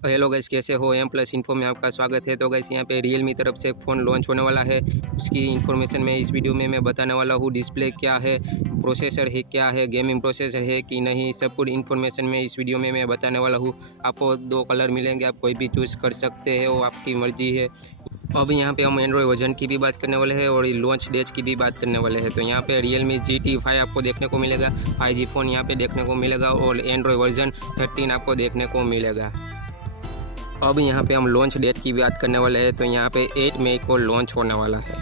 Hello guys, कैसे हो? M plus info में आपका स्वागत है। तो गाइस यहाँ पे रियलमी तरफ से एक फ़ोन लॉन्च होने वाला है। उसकी इन्फॉर्मेशन में इस वीडियो में मैं बताने वाला हूँ। डिस्प्ले क्या है, प्रोसेसर है क्या है, गेमिंग प्रोसेसर है कि नहीं, सब कुछ इन्फॉर्मेशन में इस वीडियो में मैं बताने वाला हूँ। आपको 2 कलर मिलेंगे, आप कोई भी चूज़ कर सकते हैं, वो आपकी मर्ज़ी है। अब यहाँ पे हम एंड्रॉयड वर्जन की भी बात करने वाले हैं और लॉन्च डेट की भी बात करने वाले हैं। तो यहाँ पे रियलमी GT5 आपको देखने को मिलेगा, 5G फ़ोन यहाँ पे देखने को मिलेगा और एंड्रॉयड वर्जन 13 आपको देखने को मिलेगा। अब यहाँ पे हम लॉन्च डेट की बात करने वाले हैं। तो यहाँ पे 8 मई को लॉन्च होने वाला है।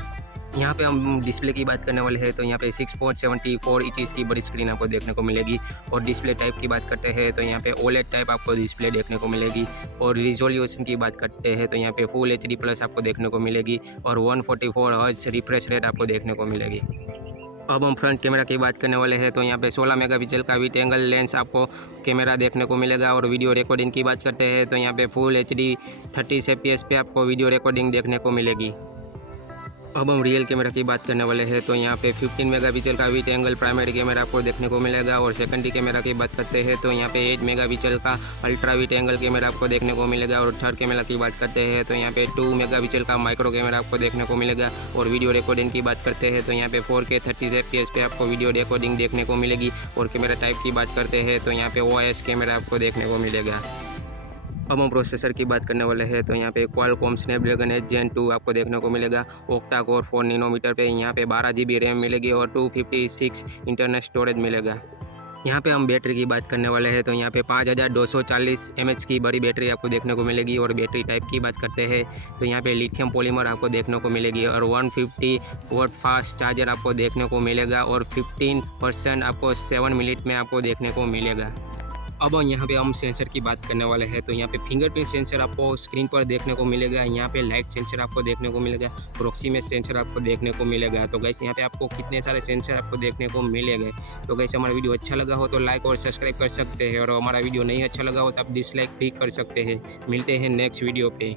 यहाँ पे हम डिस्प्ले की बात करने वाले हैं। तो यहाँ पे 6.74 इंचज़ की बड़ी स्क्रीन आपको देखने को मिलेगी। और डिस्प्ले टाइप की बात करते हैं तो यहाँ पे OLED टाइप आपको डिस्प्ले देखने को मिलेगी। और रिजोल्यूशन की बात करते हैं तो यहाँ पे फुल HD प्लस आपको देखने को मिलेगी और 144 हर्ट्ज रिफ्रेश रेट आपको देखने को मिलेगी। अब हम फ्रंट कैमरा की बात करने वाले हैं। तो यहाँ पे 16 मेगापिक्सल का विड एंगल लेंस आपको कैमरा देखने को मिलेगा। और वीडियो रिकॉर्डिंग की बात करते हैं तो यहाँ पे फुल HD 30 FPS पे आपको वीडियो रिकॉर्डिंग देखने को मिलेगी। अब हम रियल कैमरा की बात करने वाले हैं। तो यहाँ पे 15 मेगापिक्सल का विड एंगल प्राइमरी कैमरा आपको देखने को मिलेगा। और सेकेंडरी कैमरा की बात करते हैं तो यहाँ पे 8 मेगापिक्सल का अल्ट्रा विड एंगल कैमरा आपको देखने को मिलेगा। और थर्ड कैमरा की बात करते हैं तो यहाँ पे 2 मेगापिक्सल का माइक्रो कैमरा आपको देखने को मिलेगा। और वीडियो रिकॉर्डिंग की बात करते हैं तो यहाँ पे 4K 30 FPS पे आपको वीडियो रिकॉर्डिंग देखने को मिलेगी। और कैमरा टाइप की बात करते हैं तो यहाँ पे OIS कैमरा आपको देखने को मिलेगा। अब हम प्रोसेसर की बात करने वाले हैं। तो यहाँ पे क्वालकॉम स्नैपड्रैगन 8 Gen 2 आपको देखने को मिलेगा। ऑक्टा कोर 4 नैनोमीटर पे यहाँ पे 12 GB रैम मिलेगी और 256 इंटरनल स्टोरेज मिलेगा। यहाँ पे हम बैटरी की बात करने वाले हैं। तो यहाँ पे 5240 mAh की बड़ी बैटरी आपको देखने को मिलेगी। और बैटरी टाइप की बात करते हैं तो यहाँ पे लिथियम पॉलीमर आपको देखने को मिलेगी। और 150 वॉट फास्ट चार्जर आपको देखने को मिलेगा। और 15% आपको 7 मिनट में आपको देखने को मिलेगा। अब यहाँ पे हम सेंसर की बात करने वाले हैं। तो यहाँ पे फिंगरप्रिंट सेंसर आपको स्क्रीन पर देखने को मिलेगा। यहाँ पे लाइट सेंसर आपको देखने को मिलेगा। प्रॉक्सिमिक्स सेंसर आपको देखने को मिलेगा। तो गाइस यहाँ पे आपको कितने सारे सेंसर आपको देखने को मिलेंगे। तो गाइस हमारा वीडियो अच्छा लगा हो तो लाइक और सब्सक्राइब कर सकते हैं। और हमारा वीडियो नहीं अच्छा लगा हो तो आप डिसलाइक भी कर सकते हैं। मिलते हैं नेक्स्ट वीडियो पे।